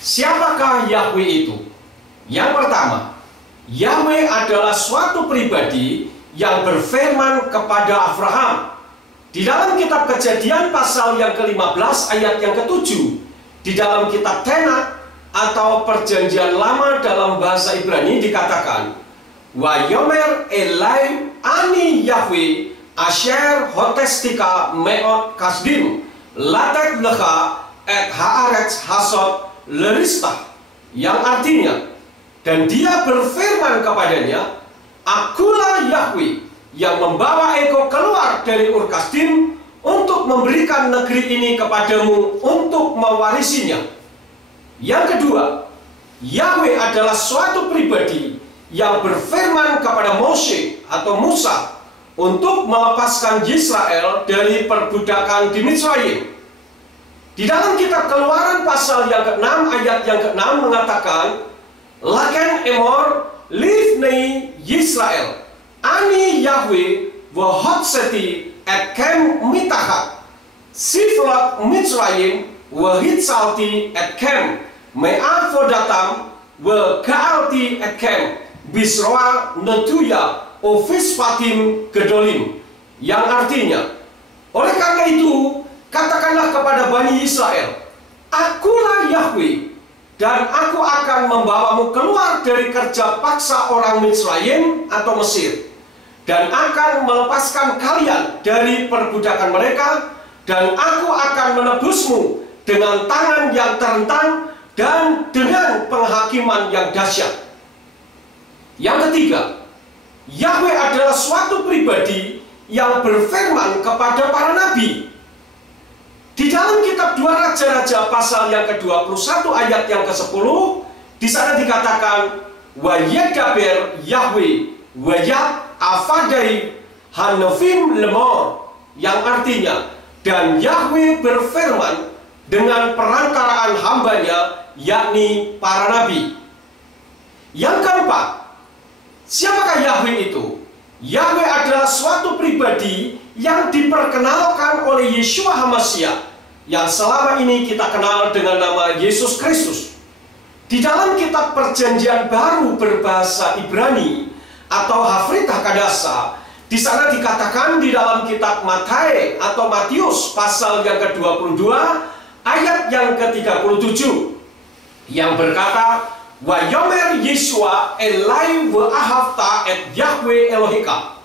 Siapakah Yahweh itu? Yang pertama, Yahweh adalah suatu pribadi yang berfirman kepada Abraham. Di dalam kitab Kejadian pasal yang ke-15 ayat yang ke-7, di dalam kitab Tenach atau Perjanjian Lama dalam bahasa Ibrani dikatakan, Wayomer Elai ani Yahweh asher hotestika meot kasdim latek lecha et haaretz hasot leristah, yang artinya, dan dia berfirman kepadanya, akulah Yahweh yang membawa engkau keluar dari Ur Kasdim untuk memberikan negeri ini kepadamu untuk mewarisinya. Yang kedua, Yahweh adalah suatu pribadi yang berfirman kepada Moshe atau Musa untuk melepaskan Israel dari perbudakan di Mitzrayim. Di dalam kitab Keluaran pasal yang ke-6 ayat yang ke-6 mengatakan, Laken emor livnei Yisrael ani Yahweh wahotseti et kem mitahat siflat Mitzrayim wahitsalti et kem me'avodatam wa ka'alti et kem bisroa netuya ofispatim gedolim, yang artinya, oleh karena itu katakanlah kepada Bani Israel, akulah Yahweh, dan aku akan membawamu keluar dari kerja paksa orang Mitzrayim atau Mesir, dan akan melepaskan kalian dari perbudakan mereka, dan aku akan menebusmu dengan tangan yang terentang dan dengan penghakiman yang dahsyat. Yang ketiga, Yahweh adalah suatu pribadi yang berfirman kepada para nabi. Di dalam kitab 2 Raja-Raja pasal yang ke-21 ayat yang ke-10, di sana dikatakan, wa yedaber Yahweh wa yad afadai hanofim lemor, yang artinya, dan Yahweh berfirman dengan perantaraan hambanya, yakni para nabi. Yang keempat, siapakah Yahweh itu? Yahweh adalah suatu pribadi yang diperkenalkan oleh Yeshua HaMashiach, yang selama ini kita kenal dengan nama Yesus Kristus. Di dalam kitab Perjanjian Baru berbahasa Ibrani atau Hafrit HaKadasa, di sana dikatakan di dalam kitab Matius atau Matius pasal yang ke-22 ayat yang ke-37 yang berkata, wa yomer Yeshua elai wa ahavta et Yahweh Elohika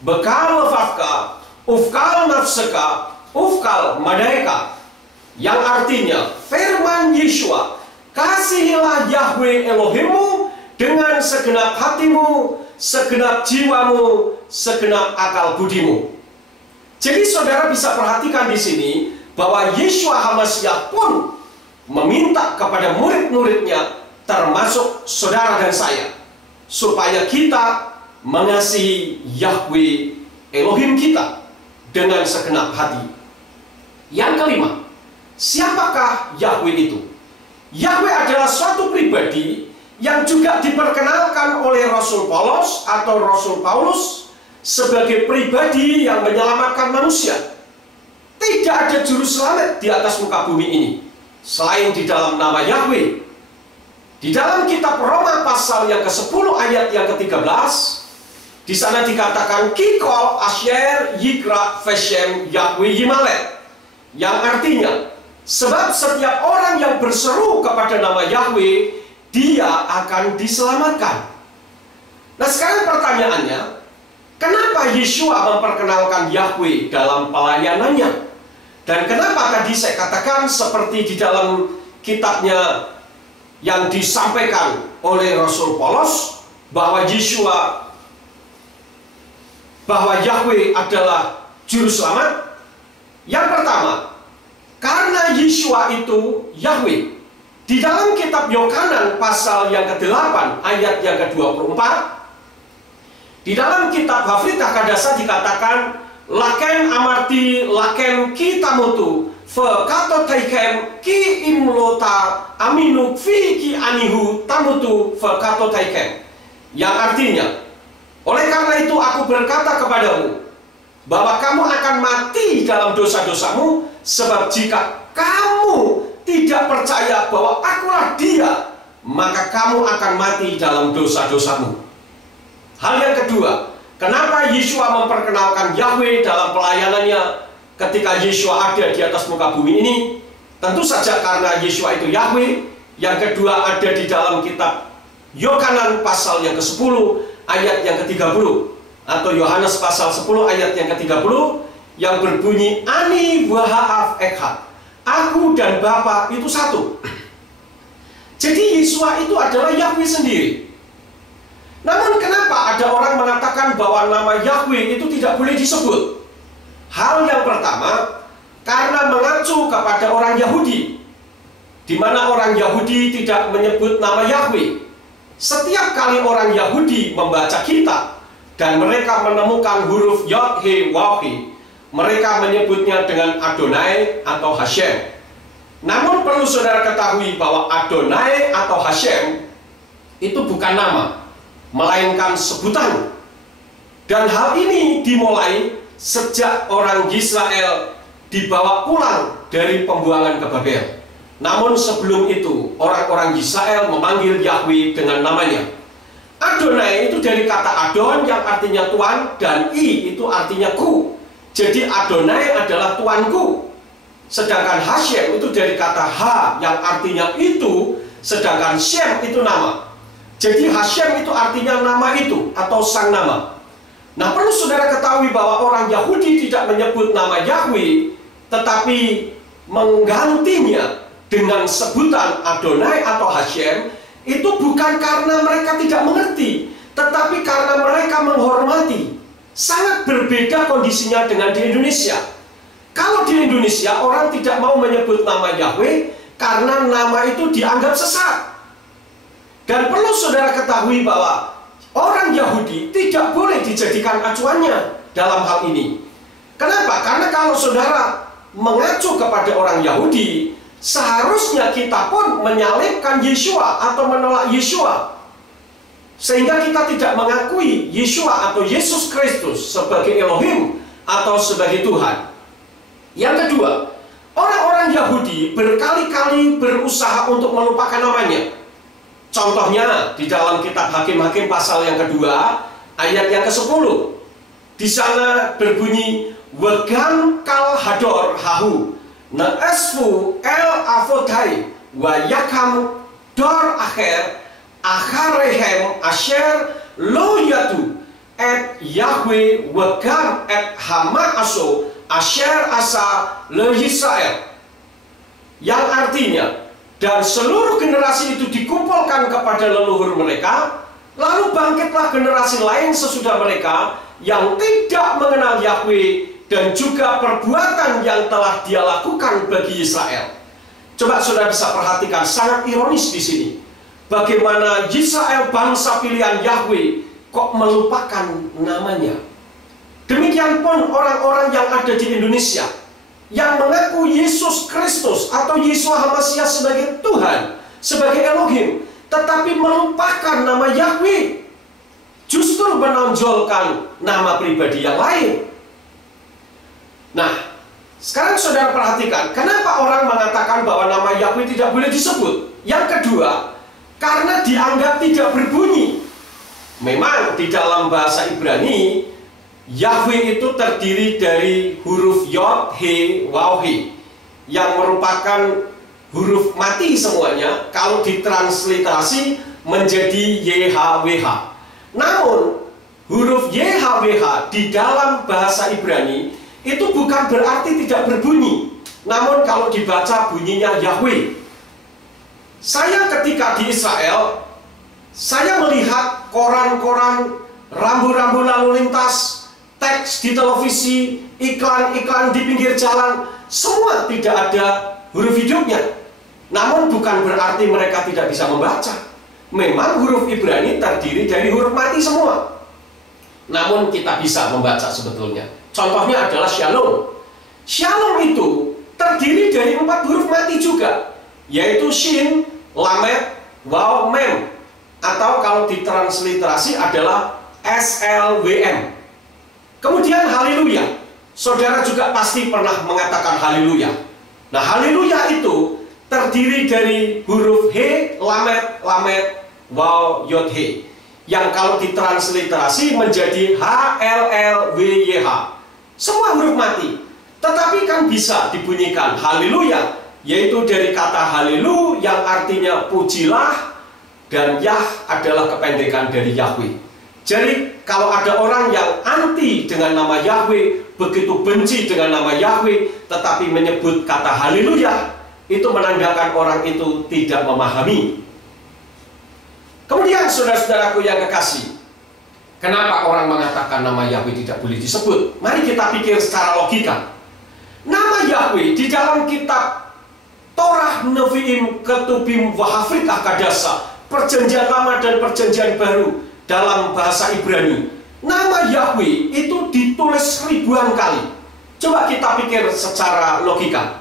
bekal lefafka ufkal nafseka ufkal madaika, yang artinya, firman Yeshua, kasihilah Yahweh Elohimmu dengan segenap hatimu, segenap jiwamu, segenap akal budimu. Jadi saudara bisa perhatikan di sini bahwa Yeshua HaMashiach pun meminta kepada murid-muridnya, termasuk saudara dan saya, supaya kita mengasihi Yahweh Elohim kita dengan segenap hati. Yang kelima, siapakah Yahweh itu? Yahweh adalah suatu pribadi yang juga diperkenalkan oleh Rasul Paulus atau Rasul Paulus sebagai pribadi yang menyelamatkan manusia. Tidak ada juru selamat di atas muka bumi ini selain di dalam nama Yahweh. Di dalam kitab Roma pasal yang ke-10 ayat yang ke-13, di sana dikatakan Kikol Asher Yikra Veshem Yahweh Yimalet, yang artinya, sebab setiap orang yang berseru kepada nama Yahweh, dia akan diselamatkan. Nah sekarang pertanyaannya, kenapa Yeshua memperkenalkan Yahweh dalam pelayanannya? Dan kenapa tadi saya katakan seperti di dalam kitabnya yang disampaikan oleh Rasul Paulus, bahwa Yahweh adalah juru selamat? Yang pertama, karena Yeshua itu Yahweh. Di dalam kitab Yohanan pasal yang ke-8 ayat yang ke-24, di dalam kitab Hafrit HaKadasa dikatakan, laken amarti laken kitamutu fe kato taikem ki imlota aminu fi ki anihu tamutu fe kato taikem, yang artinya, oleh karena itu aku berkata kepadamu bahwa kamu akan mati dalam dosa-dosamu, sebab jika kamu tidak percaya bahwa akulah dia, maka kamu akan mati dalam dosa-dosamu. Hal yang kedua, kenapa Yeshua memperkenalkan Yahweh dalam pelayanannya ketika Yeshua ada di atas muka bumi ini? Tentu saja karena Yeshua itu Yahweh. Yang kedua ada di dalam kitab Yohanes pasal yang ke-10 ayat yang ke-30, atau Yohanes pasal 10 ayat yang ke-30 yang berbunyi Ani waha'af echad, aku dan Bapa itu satu. Jadi Yeshua itu adalah Yahweh sendiri. Namun kenapa ada orang mengatakan bahwa nama Yahweh itu tidak boleh disebut? Hal yang pertama, karena mengacu kepada orang Yahudi, di mana orang Yahudi tidak menyebut nama Yahweh. Setiap kali orang Yahudi membaca kitab dan mereka menemukan huruf Yod, He, Waw, He, mereka menyebutnya dengan Adonai atau Hashem. Namun perlu saudara ketahui bahwa Adonai atau Hashem itu bukan nama, melainkan sebutan. Dan hal ini dimulai sejak orang Israel dibawa pulang dari pembuangan ke Babel. Namun sebelum itu, orang-orang Israel memanggil Yahweh dengan namanya. Adonai itu dari kata Adon yang artinya Tuan, dan I itu artinya ku. Jadi Adonai adalah Tuanku. Sedangkan Hashem itu dari kata Ha yang artinya itu, sedangkan Shem itu nama. Jadi Hashem itu artinya nama itu atau sang nama. Nah, perlu saudara ketahui bahwa orang Yahudi tidak menyebut nama Yahweh, tetapi menggantinya dengan sebutan Adonai atau Hashem, itu bukan karena mereka tidak mengerti, tetapi karena mereka menghormati. Sangat berbeda kondisinya dengan di Indonesia. Kalau di Indonesia orang tidak mau menyebut nama Yahweh karena nama itu dianggap sesat. Dan perlu saudara ketahui bahwa orang Yahudi tidak boleh dijadikan acuannya dalam hal ini. Kenapa? Karena kalau saudara mengacu kepada orang Yahudi, seharusnya kita pun menyalibkan Yeshua atau menolak Yeshua, sehingga kita tidak mengakui Yeshua atau Yesus Kristus sebagai Elohim atau sebagai Tuhan. Yang kedua, orang-orang Yahudi berkali-kali berusaha untuk melupakan namanya. Contohnya di dalam kitab Hakim-Hakim pasal yang kedua ayat yang ke-10. Di sana berbunyi Wegam kal hador hahu naesfu el avodai wa yakam dor akhir akharehem asher lo yatu et Yahweh wegam et hama aso asher asa le Yisrael, yang artinya dan seluruh generasi itu dikumpulkan kepada leluhur mereka, lalu bangkitlah generasi lain sesudah mereka yang tidak mengenal Yahweh dan juga perbuatan yang telah dia lakukan bagi Israel. Coba saudara bisa perhatikan, sangat ironis di sini. Bagaimana Israel, bangsa pilihan Yahweh, kok melupakan namanya. Demikian pun orang-orang yang ada di Indonesia yang mengaku Yesus Kristus atau Yeshua HaMashiach sebagai Tuhan, sebagai Elohim, tetapi melupakan nama Yahweh, justru menonjolkan nama pribadi yang lain. Nah, sekarang saudara perhatikan, kenapa orang mengatakan bahwa nama Yahweh tidak boleh disebut? Yang kedua, karena dianggap tidak berbunyi. Memang di dalam bahasa Ibrani, Yahweh itu terdiri dari huruf Yod, He, Waw, He, yang merupakan huruf mati semuanya kalau ditransliterasi menjadi YHWH. Namun huruf YHWH di dalam bahasa Ibrani itu bukan berarti tidak berbunyi, namun kalau dibaca bunyinya Yahweh. Saya ketika di Israel, saya melihat koran-koran, rambu-rambu lalu lintas, teks di televisi, iklan-iklan di pinggir jalan, semua tidak ada huruf hidupnya. Namun bukan berarti mereka tidak bisa membaca. Memang huruf Ibrani terdiri dari huruf mati semua. Namun kita bisa membaca sebetulnya. Contohnya adalah Shalom. Shalom itu terdiri dari 4 huruf mati juga, yaitu Shin, Lamed, Waw, Mem, atau kalau ditransliterasi adalah SLWM. Kemudian haleluya. Saudara juga pasti pernah mengatakan haleluya. Nah, haleluya itu terdiri terdiri dari huruf He, Lamed, Lamed, Waw, Yod, He, yang kalau ditransliterasi menjadi HLLWYH. Semua huruf mati. Tetapi kan bisa dibunyikan haleluya, yaitu dari kata halelu yang artinya pujilah, dan Yah adalah kependekan dari Yahweh. Jadi kalau ada orang yang anti dengan nama Yahweh, begitu benci dengan nama Yahweh, tetapi menyebut kata haleluya, itu menandakan orang itu tidak memahami. Kemudian saudara-saudaraku yang kekasih, kenapa orang mengatakan nama Yahweh tidak boleh disebut? Mari kita pikir secara logika. Nama Yahweh di dalam kitab Torah, Nevi'im, Ketubim, Wahafrit, Akadasa, Perjanjian Lama dan Perjanjian Baru, dalam bahasa Ibrani, nama Yahweh itu ditulis ribuan kali. Coba kita pikir secara logika.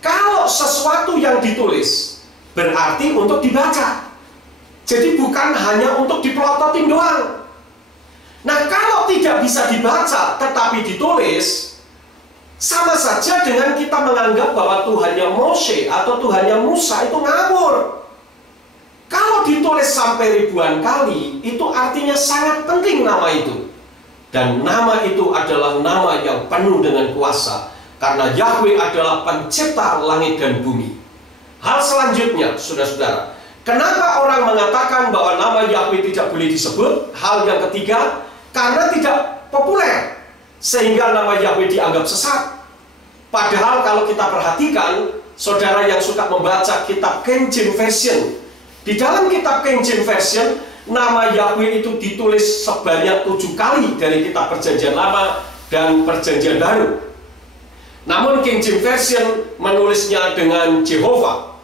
Kalau sesuatu yang ditulis berarti untuk dibaca, jadi bukan hanya untuk dipelototin doang. Nah, kalau tidak bisa dibaca tetapi ditulis, sama saja dengan kita menganggap bahwa Tuhannya Mose atau Tuhannya Musa itu ngawur. Kalau ditulis sampai ribuan kali, itu artinya sangat penting nama itu. Dan nama itu adalah nama yang penuh dengan kuasa, karena Yahweh adalah pencipta langit dan bumi. Hal selanjutnya, saudara-saudara, kenapa orang mengatakan bahwa nama Yahweh tidak boleh disebut? Hal yang ketiga, karena tidak populer, sehingga nama Yahweh dianggap sesat. Padahal kalau kita perhatikan, saudara yang suka membaca kitab King James Version, di dalam kitab King James Version, nama Yahweh itu ditulis sebanyak 7 kali dari kitab Perjanjian Lama dan Perjanjian Baru. Namun King James Version menulisnya dengan Jehovah.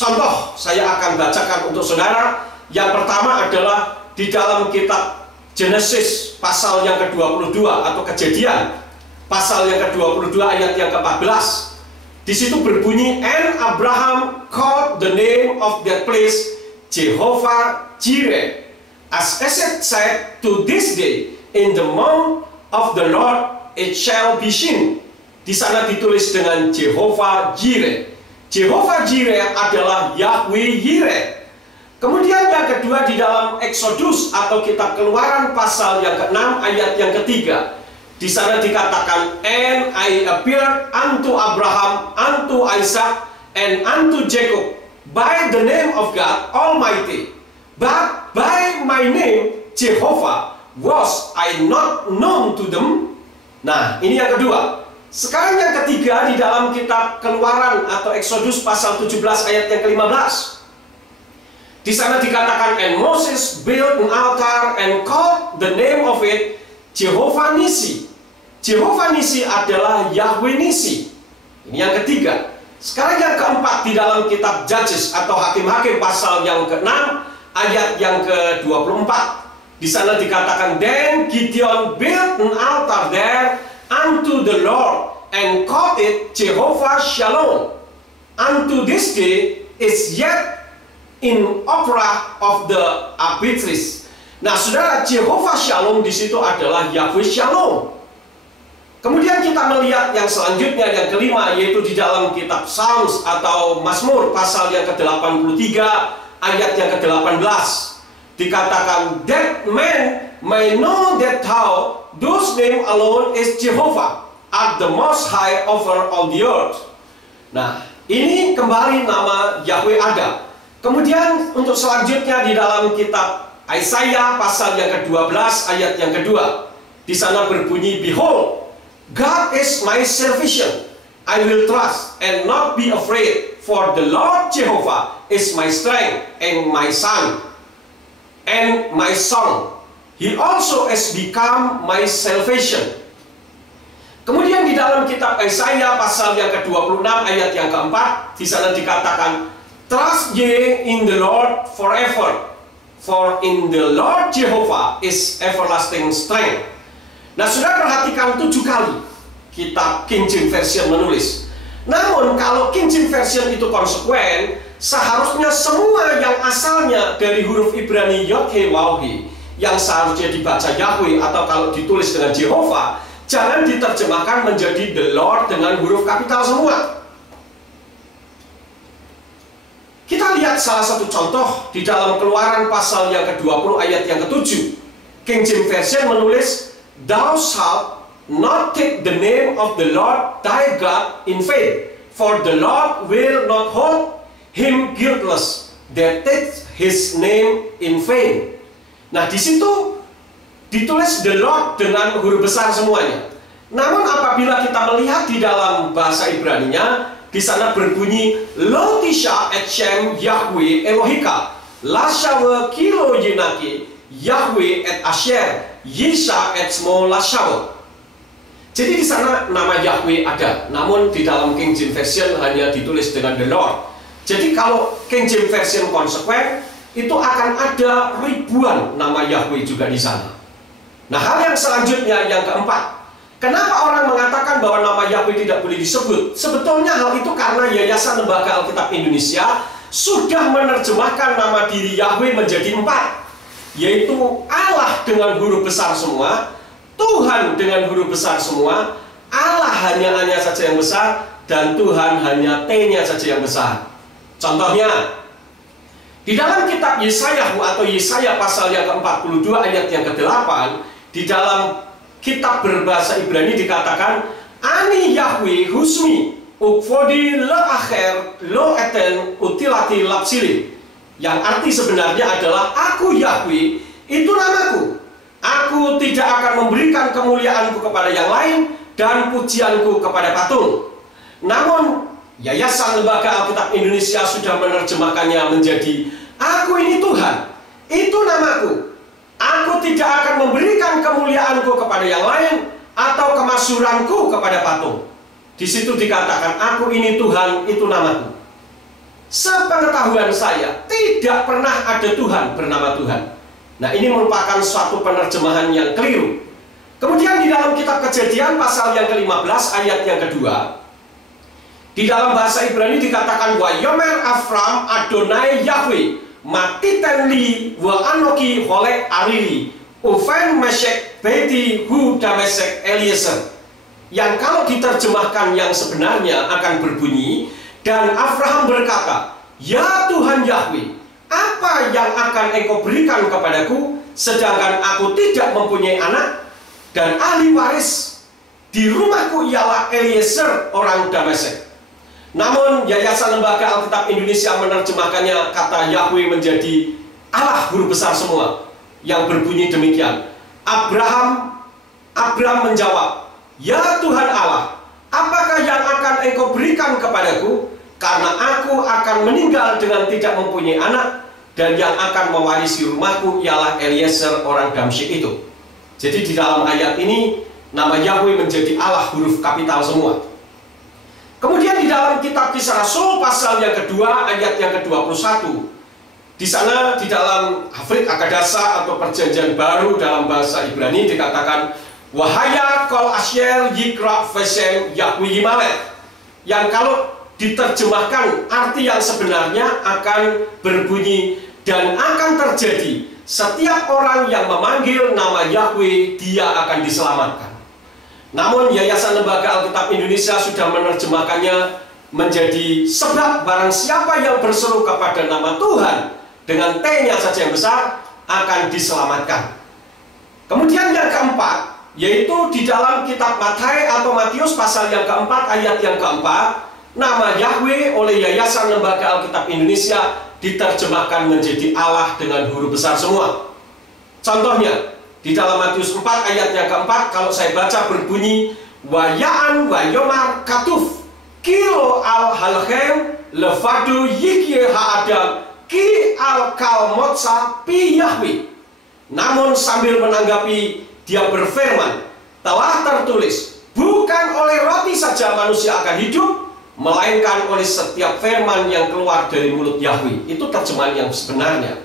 Contoh, saya akan bacakan untuk saudara. Yang pertama adalah di dalam kitab Genesis pasal yang ke-22 atau Kejadian pasal yang ke-22 ayat yang ke-14. Di situ berbunyi, and Abraham called the name of that place Jehovah Jireh, as Esed said, to this day, in the mount of the Lord it shall be seen. Di sana ditulis dengan Jehovah Jireh. Jehovah Jireh adalah Yahweh Yireh. Kemudian yang kedua di dalam Exodus atau kitab Keluaran pasal yang ke-6 ayat yang ketiga. Di sana dikatakan, and I appeared unto Abraham, unto Isaac, and unto Jacob, by the name of God Almighty, but by my name Jehovah was I not known to them. Nah, ini yang kedua. Sekarang yang ketiga di dalam kitab Keluaran atau Exodus pasal 17 ayat yang ke-15. Di sana dikatakan, and Moses built an altar and called the name of it Jehovah Nisi. Jehovah Nisi adalah Yahweh Nisi. Ini yang ketiga. Sekarang yang keempat di dalam kitab Judges atau Hakim-Hakim pasal yang ke-6 ayat yang ke-24. Di sana dikatakan, then Gideon built an altar there unto the Lord and called it Jehovah Shalom. Unto this day is yet in opera of the arbitraries. Nah, saudara, Jehovah Shalom di situ adalah Yahweh Shalom. Kemudian kita melihat yang selanjutnya, yang kelima, yaitu di dalam kitab Psalms atau Mazmur pasal yang ke-83 ayat yang ke-18. Dikatakan, that man may know that thou, whose name alone is Jehovah, art the most high over all the earth. Nah, ini kembali nama Yahweh ada. Kemudian untuk selanjutnya di dalam kitab Yesaya pasal yang ke-12 ayat yang kedua. Di sana berbunyi, behold, God is my salvation. I will trust and not be afraid, for the Lord Jehovah is my strength and my son and my song. He also has become my salvation. Kemudian di dalam kitab Yesaya pasal yang ke-26 ayat yang keempat, di sana dikatakan, trust ye in the Lord forever, for in the Lord Jehovah is everlasting strength. Nah, sudah perhatikan 7 kali kitab King James Version menulis. Namun kalau King James Version itu konsekuen, seharusnya semua yang asalnya dari huruf Ibrani Yod He Waw He, yang seharusnya dibaca Yahweh atau kalau ditulis dengan Jehovah, jangan diterjemahkan menjadi the Lord dengan huruf kapital semua. Kita lihat salah satu contoh di dalam Keluaran pasal yang ke-20 ayat yang ke-7. King James Version menulis, "Thou shalt not take the name of the Lord thy God in vain, for the Lord will not hold him guiltless that takes his name in vain." Nah, di situ ditulis the Lord dengan huruf besar semuanya. Namun apabila kita melihat di dalam bahasa Ibraninya, di sana berbunyi Lo tisha et shem Yahweh Elohika, Lashawe kilo yinaki Yahweh et asher Yisha et smo lashawe. Jadi di sana nama Yahweh ada, namun di dalam King James Version hanya ditulis dengan the Lord. Jadi kalau King James Version konsekuen, itu akan ada ribuan nama Yahweh juga di sana. Nah, hal yang selanjutnya yang keempat, kenapa orang mengatakan bahwa nama Yahweh tidak boleh disebut? Sebetulnya hal itu karena Yayasan Lembaga Alkitab Indonesia sudah menerjemahkan nama diri Yahweh menjadi 4, yaitu Allah dengan huruf besar semua, Tuhan dengan huruf besar semua, Allah hanya saja yang besar, dan Tuhan hanya T-nya saja yang besar. Contohnya, di dalam kitab Yesaya atau Yesaya pasal yang ke-42 ayat yang ke-8, di dalam kitab berbahasa Ibrani dikatakan, Ani Yahweh husmi ukfodi le akhir lo eten utilati lapsili, yang arti sebenarnya adalah aku Yahweh, itu namaku. Aku tidak akan memberikan kemuliaanku kepada yang lain dan pujianku kepada patung. Namun Yayasan Lembaga Alkitab Indonesia sudah menerjemahkannya menjadi aku ini Tuhan, itu namaku. Aku tidak akan memberikan kemuliaanku kepada yang lain atau kemasyhuranku kepada patung. Di situ dikatakan aku ini Tuhan, itu namaku. Sepengetahuan saya tidak pernah ada Tuhan bernama Tuhan. Nah, ini merupakan suatu penerjemahan yang keliru. Kemudian di dalam kitab Kejadian pasal yang ke-15 ayat yang kedua, di dalam bahasa Ibrani dikatakan wa yomer Avram Adonai Yahweh matitenli wa anoki holek arili ufen meshek beti hu damesek Eliezer, yang kalau diterjemahkan yang sebenarnya akan berbunyi, dan Abraham berkata, ya Tuhan Yahweh, apa yang akan engkau berikan kepadaku, sedangkan aku tidak mempunyai anak, dan ahli waris di rumahku ialah Eliezer orang Damasek. Namun Yayasan Lembaga Alkitab Indonesia menerjemahkannya kata Yahweh menjadi Allah huruf besar semua, yang berbunyi demikian. Abraham menjawab, ya Tuhan Allah, apakah yang akan engkau berikan kepadaku, karena aku akan meninggal dengan tidak mempunyai anak, dan yang akan mewarisi rumahku ialah Eliezer orang Damsyik itu. Jadi di dalam ayat ini nama Yahweh menjadi Allah huruf kapital semua. Kemudian di dalam kitab Kisah Rasul pasal yang kedua ayat yang ke-21, di sana di dalam Hafrit Akadasa atau Perjanjian Baru dalam bahasa Ibrani dikatakan wahaya kol asyer yikra vesem Yahweh Yimalet, yang kalau diterjemahkan arti yang sebenarnya akan berbunyi, dan akan terjadi setiap orang yang memanggil nama Yahweh dia akan diselamatkan. Namun Yayasan Lembaga Alkitab Indonesia sudah menerjemahkannya menjadi sebab barang siapa yang berseru kepada nama Tuhan dengan T-nya saja yang besar akan diselamatkan. Kemudian yang keempat, yaitu di dalam kitab Matai atau Matius pasal yang keempat ayat yang keempat, nama Yahweh oleh Yayasan Lembaga Alkitab Indonesia diterjemahkan menjadi Allah dengan huruf besar semua. Contohnya, di dalam Matius 4 ayat yang keempat, kalau saya baca berbunyi wayaan wayomar katuf kilo al halchem levadu yikye haadam ki al kalmotsa pi Yahweh. Namun sambil menanggapi, dia berfirman, telah tertulis, bukan oleh roti saja manusia akan hidup, melainkan oleh setiap firman yang keluar dari mulut Yahweh. Itu terjemahan yang sebenarnya.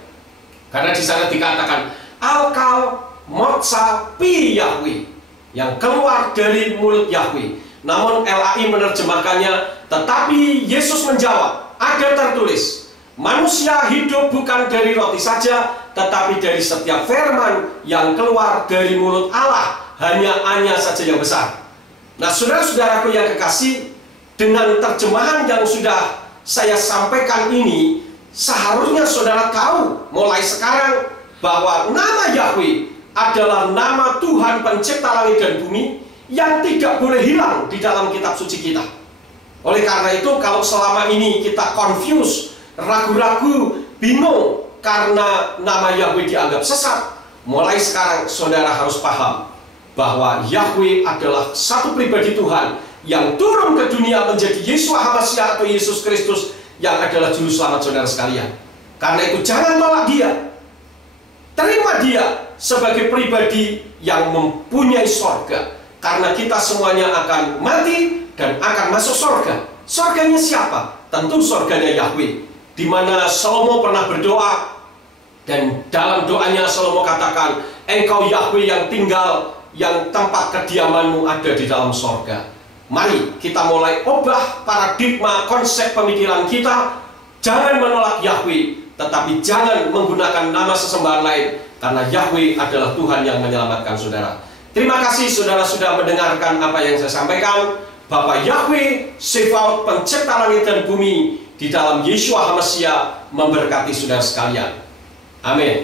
Karena di sana dikatakan al-kal motsa pi Yahweh, yang keluar dari mulut Yahweh. Namun LAI menerjemahkannya, tetapi Yesus menjawab, ada tertulis, manusia hidup bukan dari roti saja, tetapi dari setiap firman yang keluar dari mulut Allah. Hanya saja yang besar. Nah, saudara-saudaraku yang kekasih, dengan terjemahan yang sudah saya sampaikan ini, seharusnya saudara tahu mulai sekarang bahwa nama Yahweh adalah nama Tuhan pencipta langit dan bumi yang tidak boleh hilang di dalam kitab suci kita. Oleh karena itu, kalau selama ini kita confuse, ragu-ragu, bingung karena nama Yahweh dianggap sesat, mulai sekarang saudara harus paham bahwa Yahweh adalah satu pribadi Tuhan yang turun ke dunia menjadi Yeshua HaMashiach atau Yesus Kristus yang adalah juru selamat saudara sekalian. Karena itu jangan tolak dia. Terima dia sebagai pribadi yang mempunyai sorga. Karena kita semuanya akan mati dan akan masuk sorga. Sorganya siapa? Tentu sorganya Yahweh. Di mana Salomo pernah berdoa, dan dalam doanya Salomo katakan, Engkau Yahweh yang tinggal, yang tempat kediamanmu ada di dalam sorga. Mari kita mulai ubah paradigma konsep pemikiran kita. Jangan menolak Yahweh, tetapi jangan menggunakan nama sesembahan lain, karena Yahweh adalah Tuhan yang menyelamatkan saudara. Terima kasih saudara sudah mendengarkan apa yang saya sampaikan. Bapa Yahweh Sebaot pencipta langit dan bumi di dalam Yeshua HaMashiach memberkati saudara sekalian. Amin.